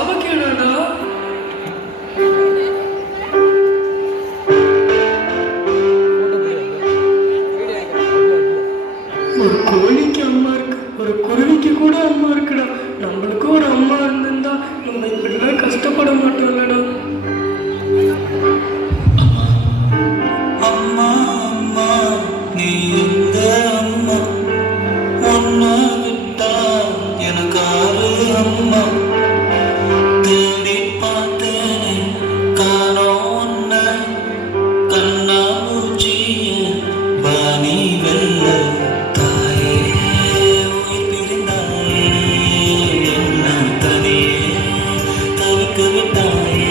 சாபக்கேடாடா. ஒரு கோழிக்கு அம்மா இருக்கு, ஒரு குருவிக்கு கூட அம்மா இருக்குடா. நம்மளுக்கும் ஒரு அம்மா இருந்திருந்தா நம்ம இப்படிலாம் கஷ்டப்பட மாட்டோம்லடா. அம்மா அம்மா நீ எந்த அம்மா, ஒன்ன விட்டா எனக்கு ஆறு அம்மா. தேடி பார்த்தேனே காணோம் உன்ன, கண்ணா பூச்சிய வாணி வெல்ல தாயே உயிர் பிரிந்தாயே, என்ன தனியே தவிக்க விட்டாயே.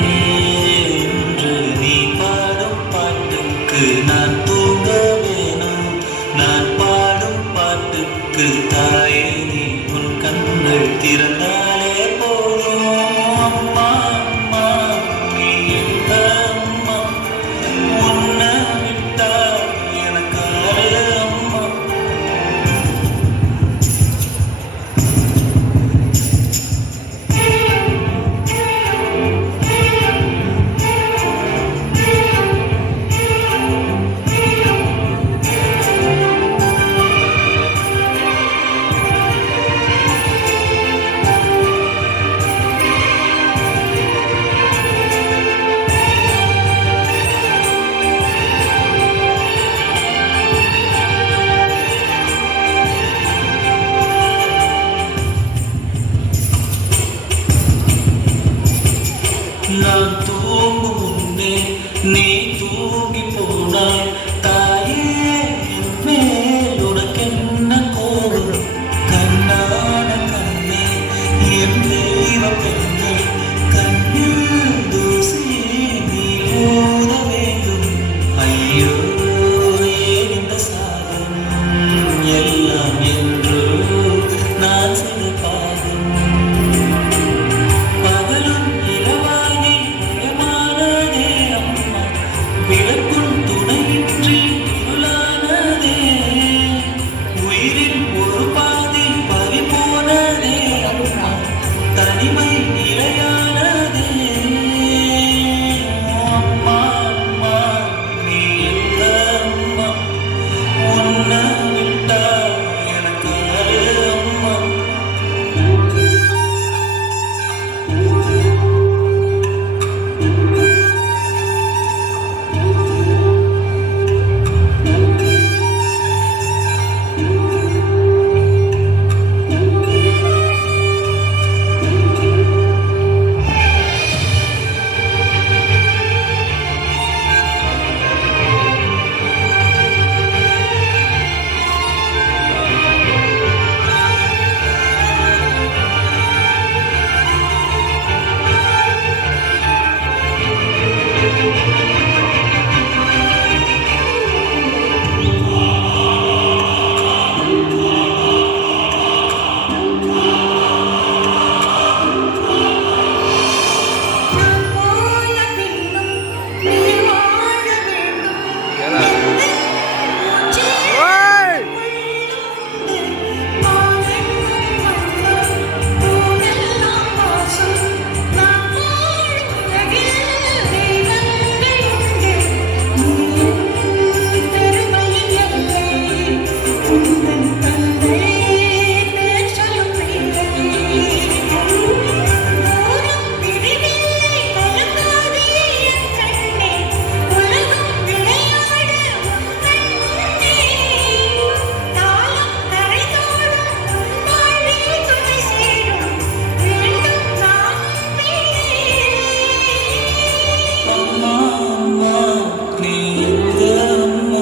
இன்று நீ பாடும் பாட்டுக்கு நான் தூங்க வேணும், நான் பாடும் பாட்டுக்கு தாயே நீ உன் கண்கள் திறந்தாலே போதும். அம்மா அம்மா நீ எந்த அம்மா, உன்னை விட்டா எனக்கு ஆறு அம்மா. நான் தூங்கும் முன்னே நீ தூங்கி போனாய் தாயே, என் மேல் உனக்கென்ன கோபம். கண்ணான கண்ணே என் தெய்வ பெண்ணே, கண்ணில் தூசி நீ ஊத வேண்டும். ஐயோ ஏன் இந்த சாதம் எல்லாம் என்று நான் செய்த பாவம். பகலும் இரவாகி மயமானதே அம்மா, விளக்கும் துணையின்றி இருளானதே. உயிரின் ஒரு பாதி பறி போனதே அம்மா, தனிமை நிலையானதே. அம்மா அம்மா நீ எந்த அம்மா, உன்னை விட்டா எனக்கு ஆறு அம்மா. அம்மா அம்மா நீ எந்த அம்மா,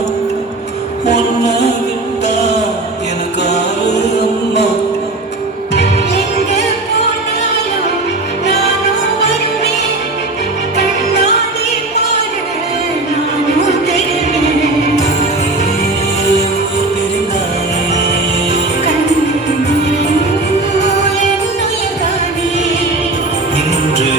உன்னை விட்டா எனக்கு ஆறு அம்மா. எங்கே போனாலும் நானும் வருவேன், கண்ணாடி பாரு நானும் தெரிவேன். உயிர் பிரிந்தாயே கண்ணில் என்னுயிர் தானே, இன்று